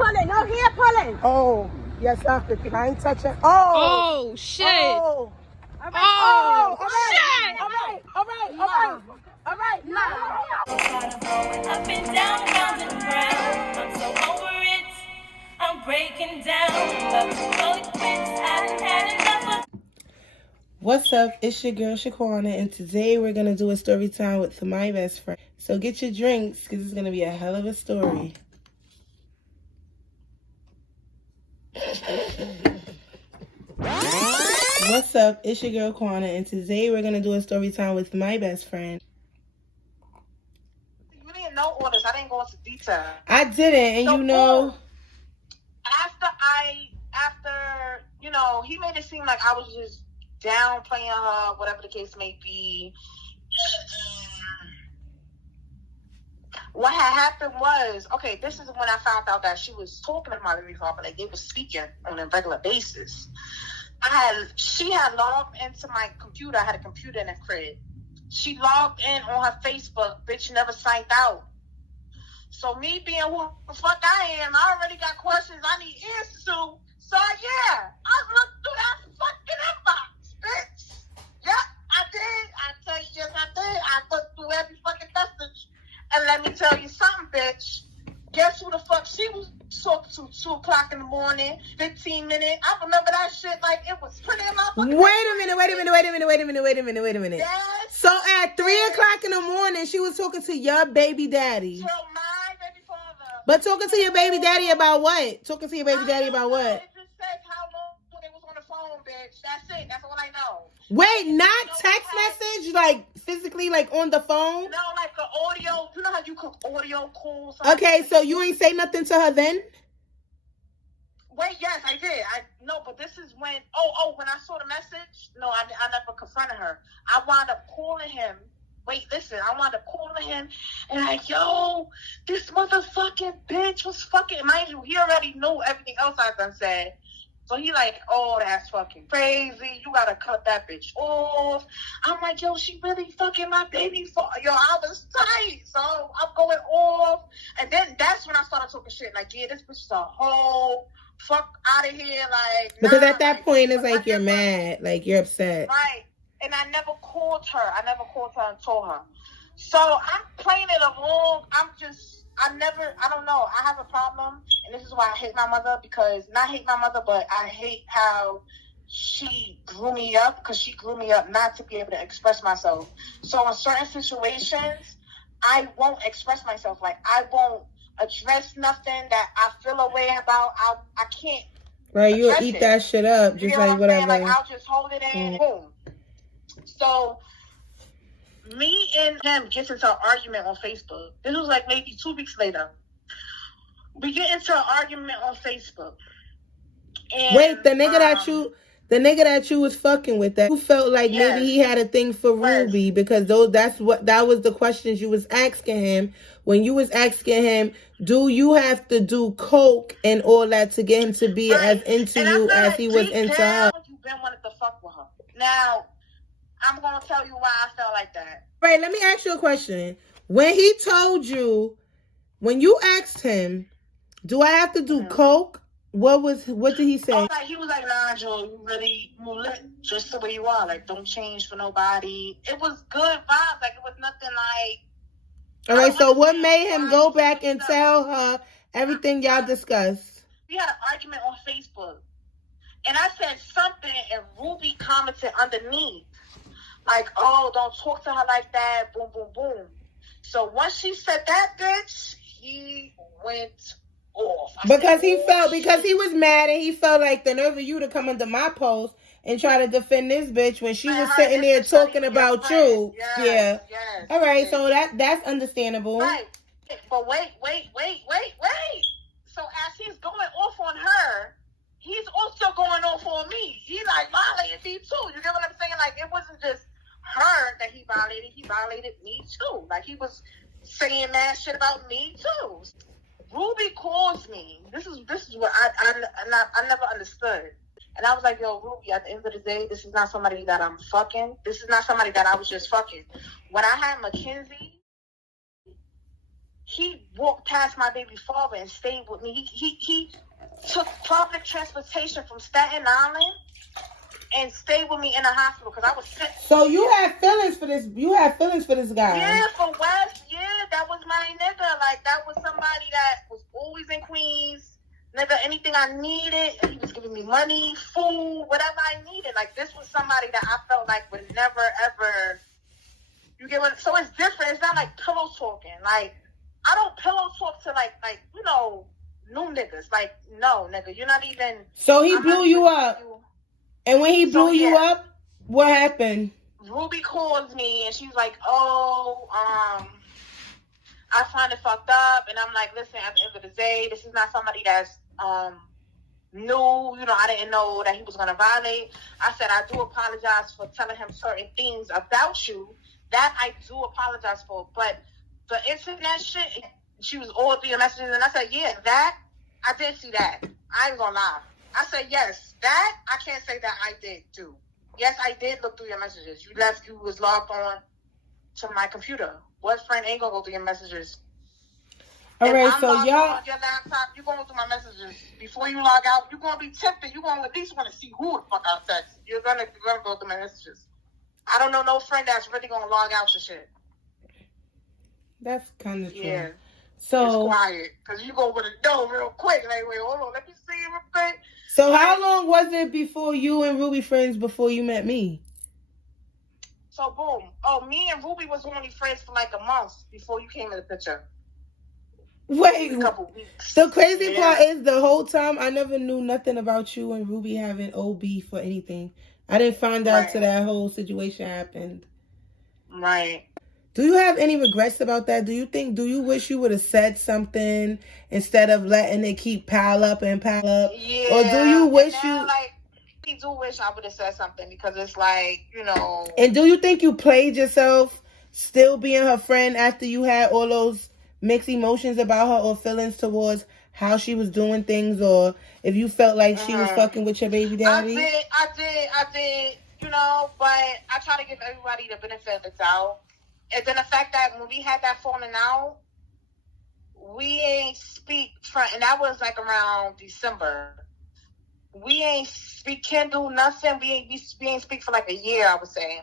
pulling. No hair pulling. Oh, yes, after. I ain't touching. Oh, shit. Oh. All right. Oh, All right. shit. All right. All right. All right. All right. Nah. Up and down, round and round. I'm so over it. I'm breaking down. Love to call it quits. I done had enough of. What's up? It's your girl Shaquana, and today we're gonna do a story time with my best friend. So get your drinks, cause it's gonna be a hell of a story. What's up? It's your girl Kwana, and today we're gonna do a story time with my best friend. You didn't know all this. I didn't go into detail. I didn't, and So, you know. After he made it seem like I was just downplaying her, whatever the case may be. What had happened was, okay, this is when I found out that she was talking to my baby father, like they were speaking on a regular basis. She had logged into my computer. I had a computer in the crib. She logged in on her Facebook. Bitch never signed out. So me being who the fuck I am, I already got questions I need answers to. So yeah, I looked through that fucking inbox, bitch. Yep, I did. I tell you, yes, I did. I looked through every fucking message. And let me tell you something, bitch. Guess who the fuck she was talking to 2 o'clock in the morning, 15 minutes. I remember that shit like it was pretty in my fucking Wait a minute. Yes. So at 3 o'clock in the morning, she was talking to your baby daddy. So my baby father. But talking to your baby daddy about what? Talking to your baby daddy about what? It just says how long they was on the phone, bitch. That's it. That's all I know. Wait, not text message? Like physically, like on the phone? No, like an audio. You know how you could audio call? Okay, so you ain't say nothing to her then? Wait, yes, I did. But this is when. When I saw the message. No, I never confronted her. I wound up calling him. Wait, listen. I wound up calling him and like, yo, this motherfucking bitch was fucking. Mind you, he already knew everything else I done said. So he like, oh, that's fucking crazy. You gotta cut that bitch off. I'm like, yo, she really fucking my baby. Yo, I was tight. So I'm going off. And then that's when I started talking shit. Like, yeah, this bitch is a hoe. Fuck out of here. Like, Because nah, at that point, it's like you're mad. Like, you're upset. Right. And I never called her. And told her. So I'm playing it along. I don't know. I have a problem. And this is why I hate my mother, because not hate my mother, but I hate how she grew me up, because she grew me up not to be able to express myself. So in certain situations, I won't express myself. Like, I won't address nothing that I feel a way about. I can't. Right, you'll eat that shit up, just like whatever. Like, I'll just hold it in, boom. So me and him get into an argument on Facebook. This was like maybe 2 weeks later. We get into an argument on Facebook. And, wait, the nigga that you was fucking with, that you felt like maybe he had a thing for Ruby, because that was the questions you was asking him. When you was asking him, do you have to do coke and all that to get him to be as into you as he was into her? You've been wanting to fuck with her. Now, I'm gonna tell you why I felt like that. Right, let me ask you a question. When he told you, when you asked him, do I have to do coke? What did he say? He was like, nah, Joe, you lit just the way you are. Like, don't change for nobody. It was good vibes. Like, it was nothing like. All right, so what made him go back and tell her everything y'all discussed? We had an argument on Facebook. And I said something, and Ruby commented underneath. Like, oh, don't talk to her like that. Boom, boom, boom. So once she said that, bitch, he went off. Because he was mad, and he felt like the nerve of you to come under my post and try to defend this bitch when she was sitting there talking about you. Yes. All right, so that's understandable. Right. But wait. So as he's going off on her, he's also going off on me. He like violated me too. You get what I'm saying? Like, it wasn't just her that he violated me too. Like, he was saying that shit about me too. Ruby calls me. This is what I never understood. And I was like, yo, Ruby, at the end of the day, this is not somebody that I'm fucking. This is not somebody that I was just fucking. When I had Mackenzie, he walked past my baby father and stayed with me. He took public transportation from Staten Island and stayed with me in the hospital because I was sick. So you had feelings for this. You had feelings for this guy. Yeah, for West. Yeah, that was my nigga. Like, that was somebody that was always in Queens. Nigga, anything I needed, he was giving me money, food, whatever I needed. Like, this was somebody that I felt like would never, ever... You get what? So it's different. It's not like pillow talking. Like, I don't pillow talk to, like you know, new niggas. Like, no, nigga, you're not even... So he blew you up. And when he blew you up, what happened? Ruby calls me and she's like, "Oh, I find it fucked up." And I'm like, "Listen, at the end of the day, this is not somebody that's new. You know, I didn't know that he was gonna violate." I said, "I do apologize for telling him certain things about you. That I do apologize for. But the internet shit, she was all through your messages." And I said, "Yeah, that I did see that. I ain't gonna lie." I said, "Yes, that I can't say that I did too. Yes, I did look through your messages. You was logged on to my computer. What friend ain't gonna go through your messages?" All right, I'm so logged y'all on your laptop, you going through my messages. Before you log out, you're gonna be tempted. You're gonna at least want to see who the fuck I text. You're gonna go through my messages. I don't know no friend that's really gonna log out to shit. That's kind of true. Yeah. So it's quiet, because you go with a no real quick. Like, wait, hold on, let me see real quick. So how long was it before you and Ruby friends before you met me? So boom. Oh, me and Ruby was only friends for like a month before you came in the picture. Wait, a couple weeks. The crazy part is the whole time I never knew nothing about you and Ruby having OB for anything. I didn't find out till that whole situation happened. Right. Do you have any regrets about that? Do you wish you would have said something instead of letting it keep pile up and pile up? Yeah. Or do you wish I do wish I would have said something, because it's like, you know. And do you think you played yourself still being her friend after you had all those mixed emotions about her or feelings towards how she was doing things, or if you felt like she was fucking with your baby daddy? I did, you know, but I try to give everybody the benefit of the doubt. And then the fact that when we had that falling out, we ain't speak, and that was like around December. We can't do nothing. We ain't speak for like a year, I would say.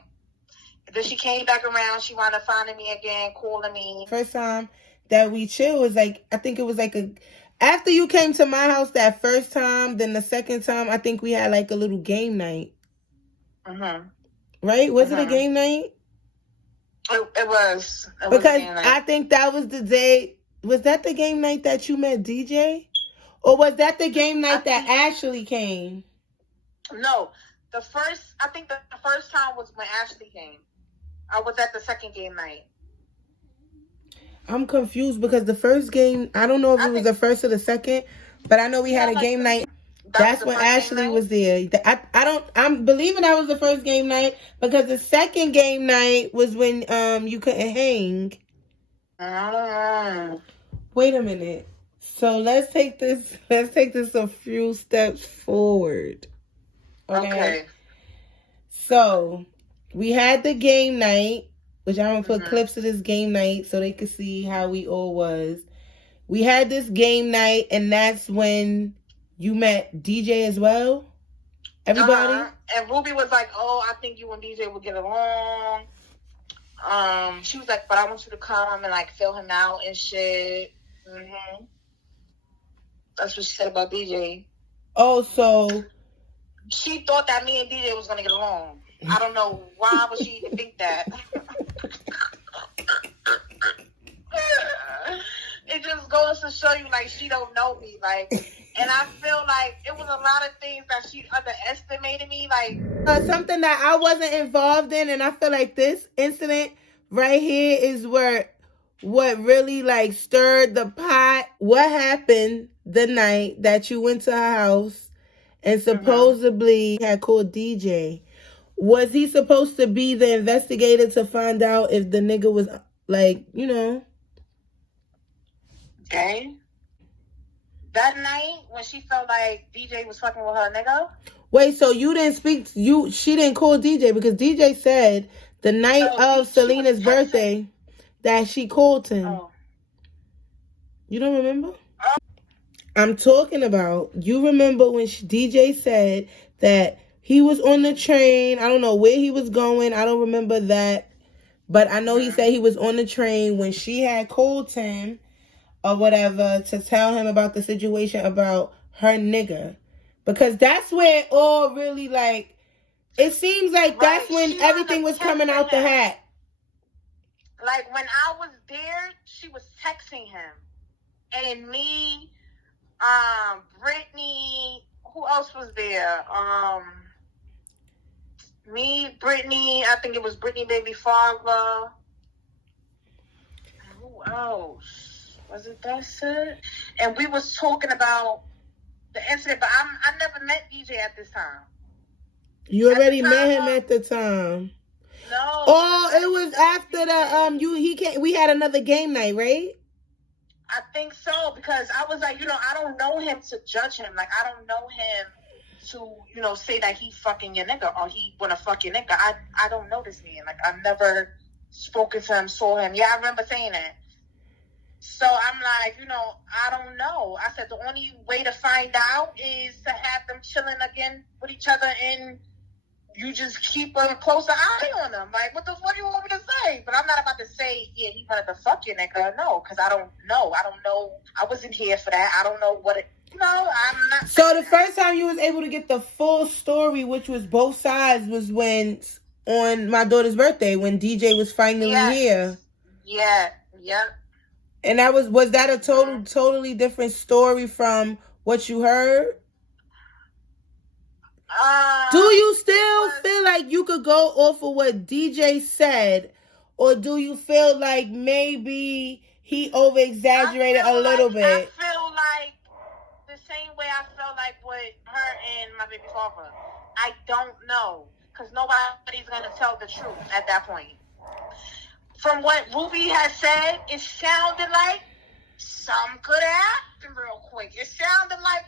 And then she came back around. She wound up finding me again, calling me. First time that we chill was like, I think it was like after you came to my house that first time, then the second time, I think we had like a little game night. Right? Was it a game night? It was. Because I think that was the day. Was that the game night that you met DJ? Or was that the game night that Ashley came? No. I think the first time was when Ashley came. I was at the second game night. I'm confused because the first game, I don't know if it was the first or the second, but I know we had a game night. That's when Ashley was there. I'm believing that was the first game night, because the second game night was when you couldn't hang. Wait a minute. So let's take this a few steps forward. Okay. So we had the game night, which I'm gonna put clips of this game night so they could see how we all was. We had this game night, and that's when you met DJ as well? Everybody? And Ruby was like, "Oh, I think you and DJ would get along." She was like, "But I want you to come and like fill him out and shit." That's what she said about DJ. Oh, so she thought that me and DJ was gonna get along. I don't know why would she even think that. It just goes to show you, like, she don't know me, like, and I feel like it was a lot of things that she underestimated me, like something that I wasn't involved in, and I feel like this incident right here is what really like stirred the pot. What happened the night that you went to her house and supposedly had called DJ? Was he supposed to be the investigator to find out if the nigga was like, you know? Okay. That night when she felt like DJ was fucking with her nigga. Wait, so you didn't speak? She didn't call DJ because DJ said the night of Selena's birthday that she called him. You don't remember? I'm talking about, you remember when DJ said that he was on the train. I don't know where he was going. I don't remember that. But I know he said he was on the train when she had called him or whatever to tell him about the situation about her nigga. Because that's where it all really, like, it seems like that's when everything was coming out the hat. Like, when I was there, she was texting him. And me, Brittany, who else was there? Me, Brittany, I think it was Brittany Baby Father. Who else? Was it that? And we was talking about the incident, but I never met DJ at this time. You already met him at the time. No. Oh, it was after the we had another game night, right? I think so, because I was like, I don't know him to judge him. Like, I don't know him to, say that he fucking your nigga or he wanna fuck your nigga. I don't know this man. Like, I've never spoken to him, saw him. Yeah, I remember saying that. So I'm like, I don't know. I said the only way to find out is to have them chilling again with each other and you just keep a closer eye on them. Like, what the fuck do you want me to say? But I'm not about to say, yeah, he wanted to fuck your nigga. No, because I don't know. I don't know. I wasn't here for that. I don't know what it... I'm not... So the first time you was able to get the full story, which was both sides, was when, on my daughter's birthday, when DJ was finally here. Yeah. And that was that a totally different story from what you heard? Do you still feel like you could go off of what DJ said? Or do you feel like maybe he over-exaggerated a little bit? I feel like the same way I felt like with her and my baby father. I don't know. Because nobody's going to tell the truth at that point. From what Ruby has said, it sounded like some could happen real quick. It sounded like,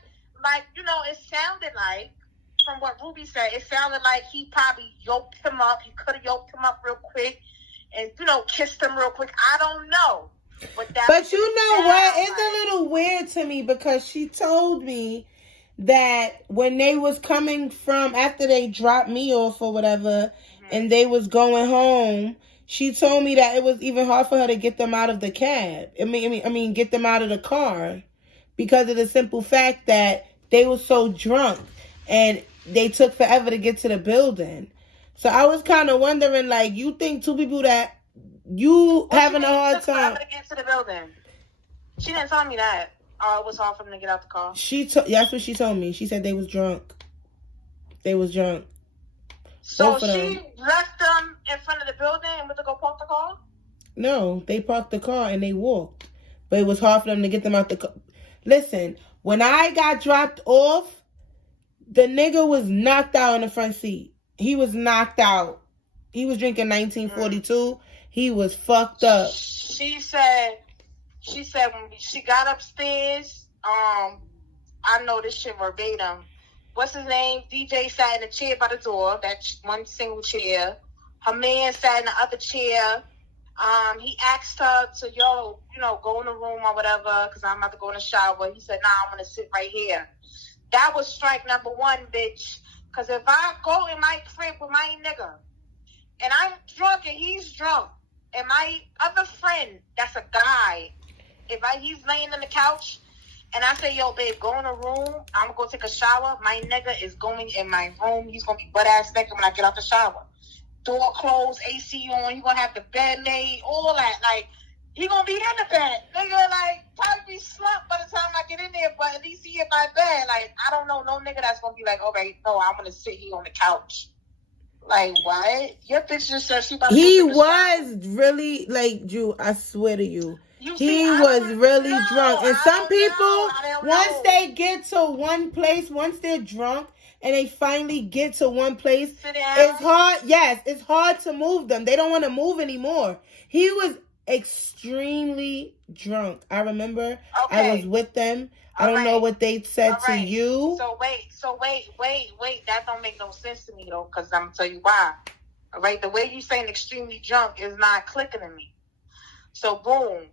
it sounded like, from what Ruby said, it sounded like he probably yoked him up. He could have yoked him up real quick and, kissed him real quick. I don't know. But you know what? It's a little weird to me because she told me that when they was coming from, after they dropped me off or whatever, and they was going home, she told me that it was even hard for her to get them out of the cab. I mean, get them out of the car because of the simple fact that they were so drunk and they took forever to get to the building. So I was kind of wondering, like, you think two people that you having a hard time to get to the building? She didn't tell me that. It was hard for them to get out the car. That's what she told me. She said they was drunk. So she left them in front of the building and went to go park the car? No, they parked the car and they walked. But it was hard for them to get them out the car. Listen, when I got dropped off, the nigga was knocked out in the front seat. He was knocked out. He was drinking 1942. He was fucked up. She said when she got upstairs, I know this shit verbatim. What's his name? DJ sat in a chair by the door, that one single chair. Her man sat in the other chair. He asked her to, go in the room or whatever, because I'm about to go in the shower. He said, nah, I'm going to sit right here. That was strike number one, bitch. Because if I go in my crib with my nigga, and I'm drunk and he's drunk, and my other friend, that's a guy, he's laying on the couch, and I say, yo, babe, go in the room. I'm going to go take a shower. My nigga is going in my room. He's going to be butt-ass naked when I get out the shower. Door closed, AC on. He's going to have the bed made, all that. Like, he going to be in the bed. Nigga, like, probably be slumped by the time I get in there, but at least he in my bed. Like, I don't know no nigga that's going to be like, okay, no, I'm going to sit here on the couch. Like, what? Your bitch just said she about to He was really, like, Drew, I swear to you. He was really drunk. And some people, once they get to one place, once they're drunk and they finally get to one place, it's hard. Yes, it's hard to move them. They don't want to move anymore. He was extremely drunk. I remember I was with them. I don't know what they said to you. So wait. That don't make no sense to me, though, because I'm going to tell you why. All right? The way you saying extremely drunk is not clicking to me. So, boom.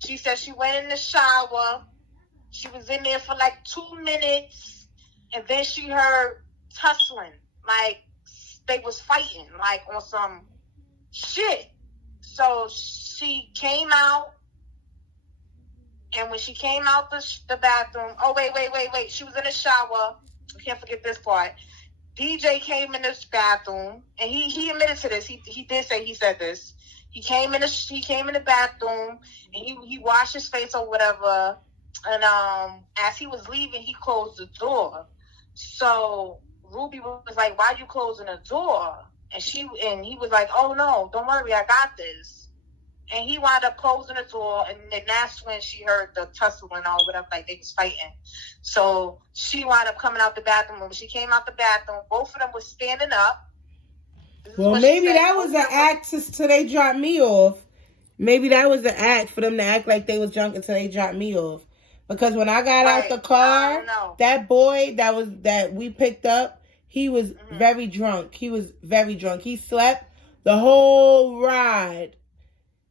She said she went in the shower. She was in there for like 2 minutes, and then she heard tussling, like they was fighting, like on some shit. So she came out, and when she came out the bathroom, oh wait, she was in the shower. I can't forget this part. DJ came in this bathroom, and he admitted to this. He did say he said this. He came in the bathroom, and he washed his face or whatever. And as he was leaving, he closed the door. So Ruby was like, "Why you closing the door?" And he was like, "Oh no, don't worry, I got this." And he wound up closing the door, and then that's when she heard the tussling or whatever, like they was fighting. So she wound up coming out the bathroom. When she came out the bathroom, both of them was standing up. Well, maybe that was an act till they dropped me off. Maybe that was an act for them to act like they was drunk until they dropped me off. Because when I got out the car, that boy that we picked up, he was very drunk. He was very drunk. He slept the whole ride.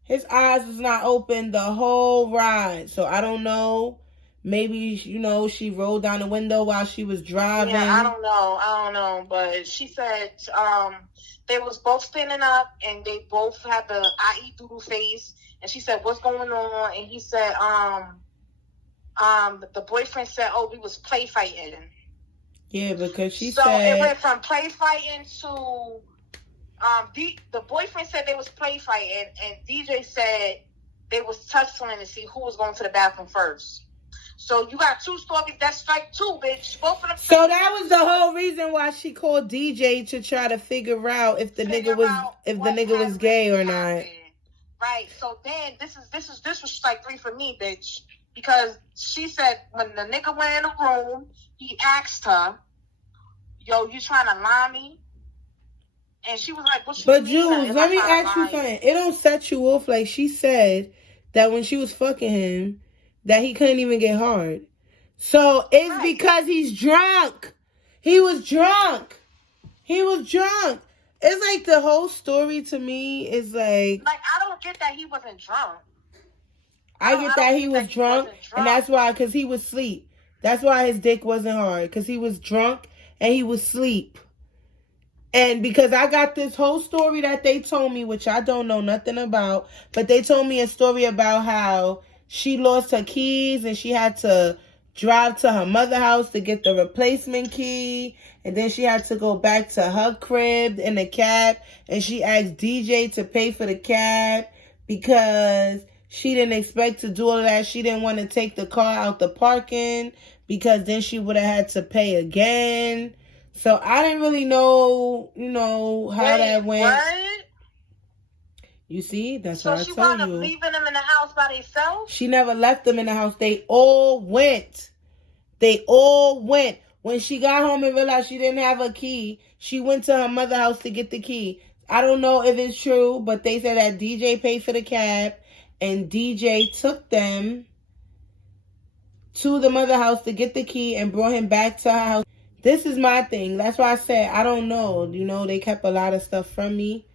His eyes was not open the whole ride. So I don't know. Maybe, she rolled down the window while she was driving. Yeah, I don't know. But she said they was both standing up, and they both had the I.E. doodle face. And she said, "What's going on?" And he said, the boyfriend said, "Oh, we was play fighting." Yeah, because she said... So it went from play fighting to... the boyfriend said they was play fighting, and DJ said they was tussling to see who was going to the bathroom first. So you got two stories. That's strike two, bitch. Both of them. So that was the whole reason why she called DJ to try to figure out if the nigga was gay or not. Right. So then this was strike three for me, bitch, because she said when the nigga went in the room, he asked her, "Yo, you trying to lie me?" And she was like, "What you mean?" But Jules, let me ask you something. It don't set you off. Like she said that when she was fucking him, that he couldn't even get hard. So it's because he's drunk. He was drunk. It's like the whole story to me is like... Like, I don't get that he wasn't drunk. I get that he was drunk, and that's why, because he was asleep. That's why his dick wasn't hard, because he was drunk and he was asleep. And because I got this whole story that they told me, which I don't know nothing about, but they told me a story about how she lost her keys and she had to drive to her mother's house to get the replacement key. And then she had to go back to her crib in a cab. And she asked DJ to pay for the cab because she didn't expect to do all of that. She didn't want to take the car out the parking because then she would have had to pay again. So I didn't really know, how that went. What? You see, that's what I told you. So she wound up leaving them in the house by themselves? She never left them in the house. They all went. When she got home and realized she didn't have a key, she went to her mother's house to get the key. I don't know if it's true, but they said that DJ paid for the cab and DJ took them to the mother house to get the key and brought him back to her house. This is my thing. That's why I said I don't know. They kept a lot of stuff from me.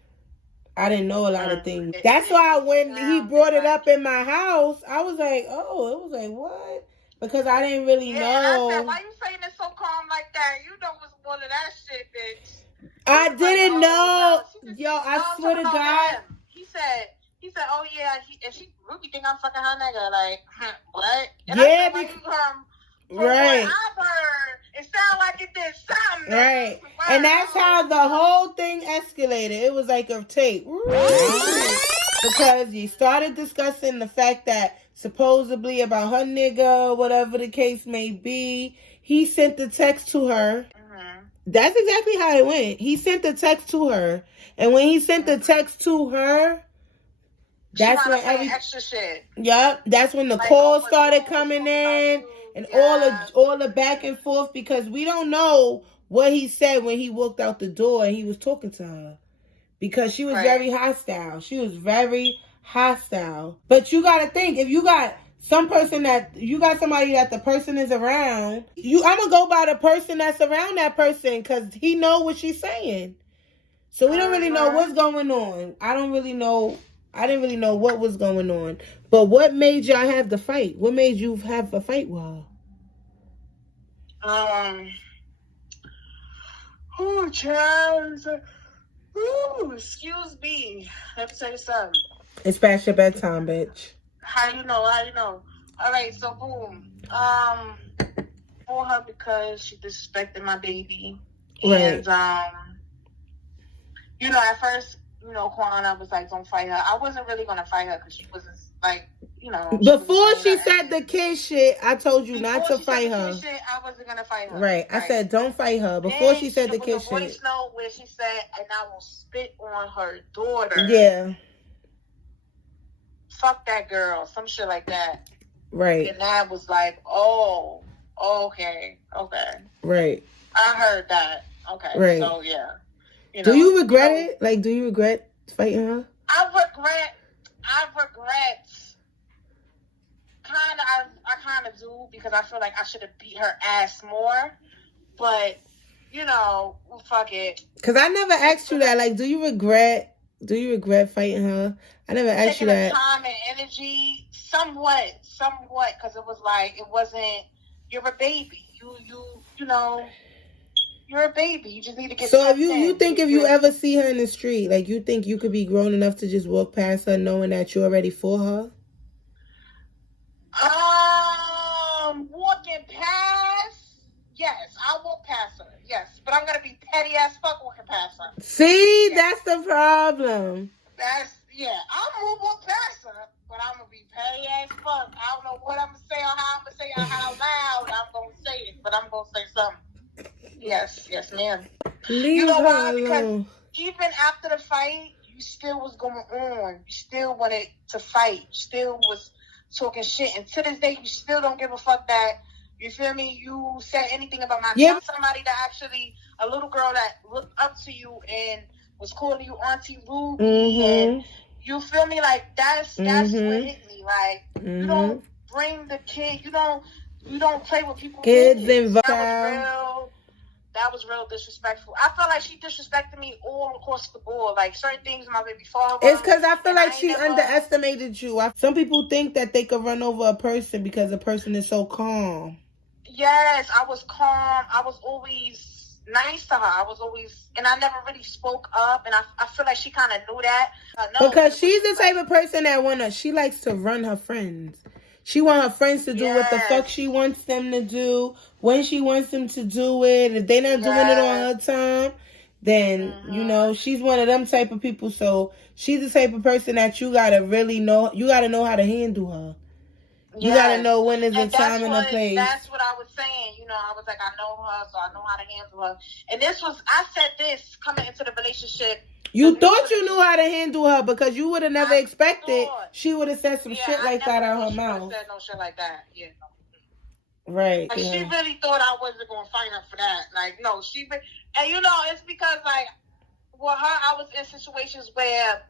I didn't know a lot of things. That's why when he brought it up in my house, I was like, oh, it was like, what? Because I didn't really know. I said, why you saying it so calm like that? You know what's one of that shit, bitch. I didn't know. Yo, I swear to God. He said, oh yeah, and she really think I'm fucking her nigga. Like, what? And yeah, I said, right. What I've heard, it sounded like it did something. Right. And that's how the whole thing escalated. It was like a tape. Because he started discussing the fact that supposedly about her nigga, whatever the case may be, he sent the text to her. Mm-hmm. That's exactly how it went. He sent the text to her. And when he sent the text to her, that's when extra shit. Yep, that's when the calls started coming in and all the back and forth because we don't know what he said when he walked out the door and he was talking to her because she was very hostile. She was very hostile. But you got to think, if you got somebody that the person is around, I'm going to go by the person that's around that person because he know what she's saying. So we don't really know what's going on. I don't really know I didn't really know what was going on. But what made y'all have the fight? What made you have a fight with her? Oh, Charles. Ooh, excuse me. Let me tell you something. It's past your bedtime, bitch. How you know? All right, so boom. For her because she disrespected my baby. Right. And, you know, at first, you know, Kwana was like, don't fight her. I wasn't really going to fight her because she wasn't, like, you know. Before she said the kid shit, I told you not to fight her. Shit, I wasn't going to fight her. Right. I said, don't fight her. Before she said the kid shit. There was a voice note where she said, and I will spit on her daughter. Yeah. Fuck that girl. Some shit like that. Right. And I was like, oh, okay. Right. I heard that. Okay. Right. So, yeah. You know, do you regret it? Like, do you regret fighting her? I regret. I kind of do because I feel like I should have beat her ass more. But, you know, fuck it. Because I never asked you that. Like, do you regret fighting her? I never asked you that. Taking the time and energy, somewhat. Because it was like, it wasn't, you're a baby. You know. You're a baby. You just need to get. So if you think if you ever see her in the street, like you think you could be grown enough to just walk past her knowing that you're ready for her? Walking past, yes, I'll walk past her, yes, but I'm gonna be petty as fuck walking past her. See, that's the problem. I'm gonna walk past her, but I'm gonna be petty as fuck. I don't know what I'm gonna say or how I'm gonna say it or how loud I'm gonna say it, but I'm gonna say something. Yes, ma'am. You know why? Because even after the fight, you still was going on. You still wanted to fight. You still was talking shit. And to this day, you still don't give a fuck that, you feel me, you said anything about my son. Somebody that actually, a little girl that looked up to you and was calling you Auntie Ruby. Mm-hmm. And you feel me? Like, that's what hit me. Like, you don't bring the kid. You don't play with people. Kids involved. That was real disrespectful. I felt like she disrespected me all across the board. Like, certain things my baby father. It's because I feel like she underestimated you. Some people think that they could run over a person because a person is so calm. Yes, I was calm. I was always nice to her. And I never really spoke up. And I feel like she kind of knew that. Because she's the type of person that she likes to run her friends. She wants her friends to do what the fuck she wants them to do, when she wants them to do it. If they're not doing it on her time, then, you know, she's one of them type of people. So she's the type of person that you got to really know. You got to know how to handle her. You got to know when is the time and the place. That's what I was saying. You know, I was like, I know her, so I know how to handle her. And I said this coming into the relationship. You thought you knew how to handle her because you would have never expected she would have said some shit like that out her mouth. Said no shit like that. Yeah. Right. Like, she really thought I wasn't gonna fight her for that. Like, no, and you know, it's because like with her, I was in situations where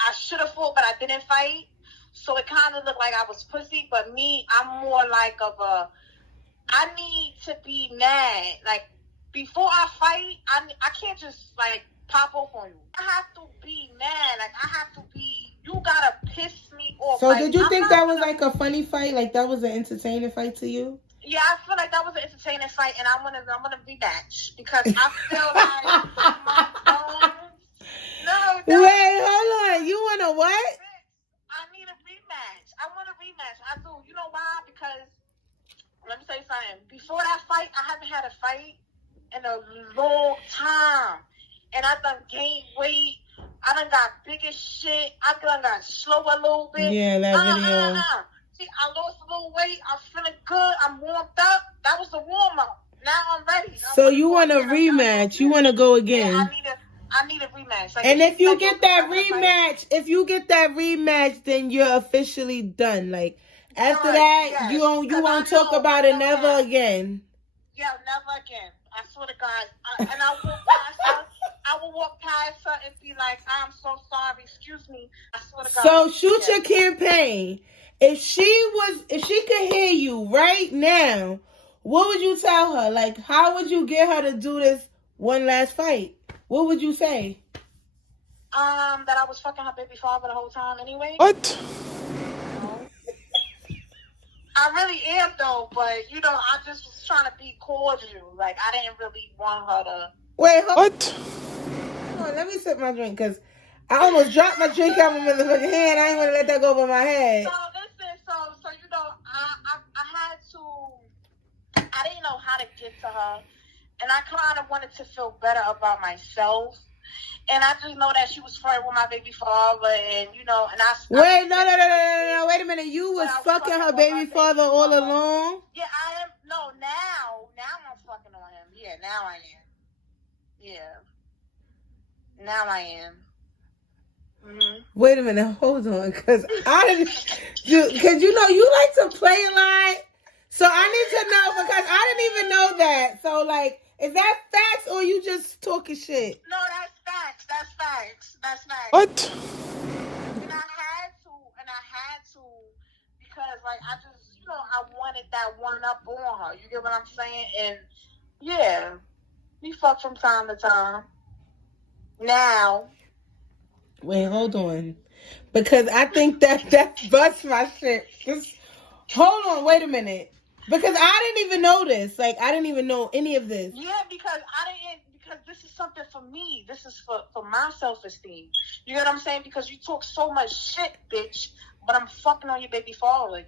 I should have fought, but I didn't fight. So it kind of looked like I was pussy. But me, I'm more like I need to be mad. Like, before I fight, I can't just like pop off on you. I have to be mad. Like, I have to be. You gotta piss me off. So, like, did you think that was like a funny fight? Like, that was an entertaining fight to you? Yeah, I feel like that was an entertaining fight, and I'm gonna rematch because I feel like my bones. No. Wait, hold on. You wanna what? I need a rematch. I want a rematch. I do. You know why? Because let me tell you something. Before that fight, I haven't had a fight in a long time. And I done gained weight. I done got big as shit. I done got slow a little bit. Yeah, that video. See, I lost a little weight. I'm feeling good. I'm warmed up. That was the warm up. Now I'm ready. So you want a rematch? You want to go again? Yeah, I need a rematch. Like, and if you get that rematch, then you're officially done. Like, after that, you won't talk about it never again. Yeah, never again. I swear to God. And I will pass her. I will walk past her and be like, I'm so sorry. Excuse me. I swear to God. So shoot your campaign. If she could hear you right now, what would you tell her? Like, how would you get her to do this one last fight? What would you say? That I was fucking her baby father the whole time anyway. What? No. I really am though, but you know, I just was trying to be cordial. Like I didn't really want her to. Wait, What? hold on, let me sip my drink because I almost dropped my drink out my motherfucking hand. I ain't want to let that go over my head. So listen, so you know, I had to. I didn't know how to get to her, and I kind of wanted to feel better about myself. And I just know that she was flirting with my baby father, and you know, and I. Wait, no. Wait a minute. You was fucking her baby father all along? Yeah, I am. No, now I'm fucking on him. Yeah, now I am. Yeah, now I am. Mm-hmm. Wait a minute, hold on, because because you know you like to play a lot, so I need to know because I didn't even know that. So like, is that facts or you just talking shit? No, that's facts. That's facts. What? And I had to because like I just I wanted that one up on her. You get what I'm saying? And yeah, we fuck from time to time. Now. Wait, hold on. Because I think that busts my shit. Hold on, wait a minute. Because I didn't even know this. Like, I didn't even know any of this. Yeah, because this is something for me. This is for my self-esteem. You know what I'm saying? Because you talk so much shit, bitch, but I'm fucking on your baby father.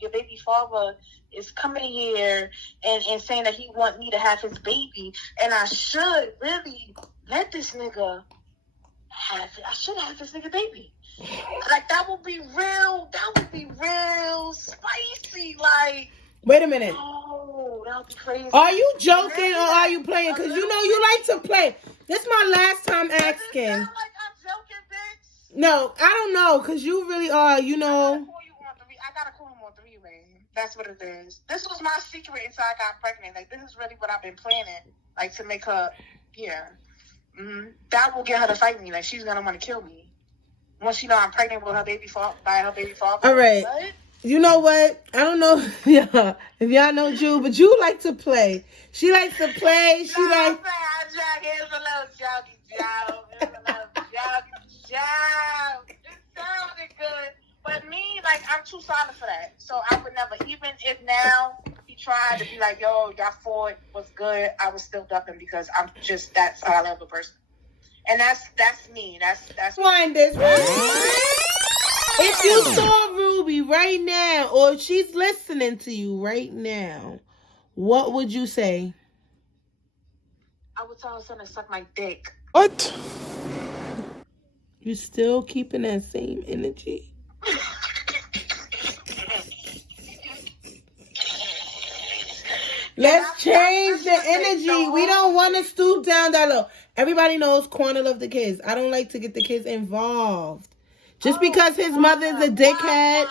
Your baby father is coming here and saying that he want me to have his baby. And I should really let this nigga I should have this nigga baby. Like that would be real spicy. Like, wait a minute. Oh, that would be crazy. Are you joking or are you playing? Because you know you like to play. This is my last time asking. Does it sound like I'm joking, bitch? No, I don't know. Because you really are, you know. I gotta call him on three-way. That's what it is. This was my secret until I got pregnant. Like, this is really what I've been planning. Like, to make her, yeah. Mm-hmm. That will get her to fight me. Like, she's gonna want to kill me once she know I'm pregnant with her baby father. All right. What? You know what? I don't know if y'all know Ju, but Ju likes to play. She likes to play. She like. Here's a little jokey joke. It sounded good, but me, like, I'm too solid for that. So I would never, even if now he tried to be like, yo, y'all fought, was good, I would still duck him because I'm just that solid of a person. And that's me. That's. Wind this. If you saw Ruby right now, or she's listening to you right now, what would you say? I would tell her son to suck my dick. What? You still keeping that same energy? Let's change the energy. We don't want to stoop down that low. Everybody knows Corner love the kids. I don't like to get the kids involved. Just because his mother's a dickhead.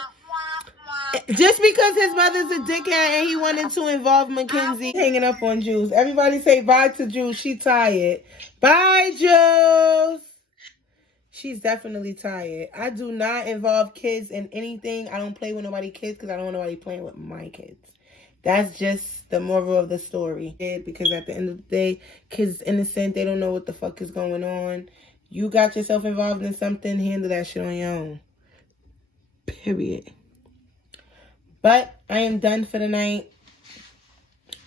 Just because his mother's a dickhead and he wanted to involve Mackenzie. Hanging up on Jules. Everybody say bye to Jules. She tired. Bye, Jules. She's definitely tired. I do not involve kids in anything. I don't play with nobody's kids because I don't want nobody playing with my kids. That's just the moral of the story. Because at the end of the day, kids innocent. They don't know what the fuck is going on. You got yourself involved in something, handle that shit on your own. Period. But I am done for the night.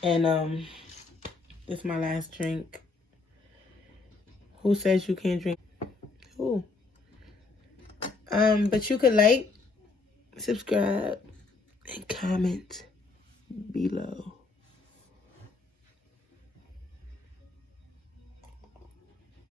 And this is my last drink. Who says you can't drink? Who? But you could like, subscribe, and comment below.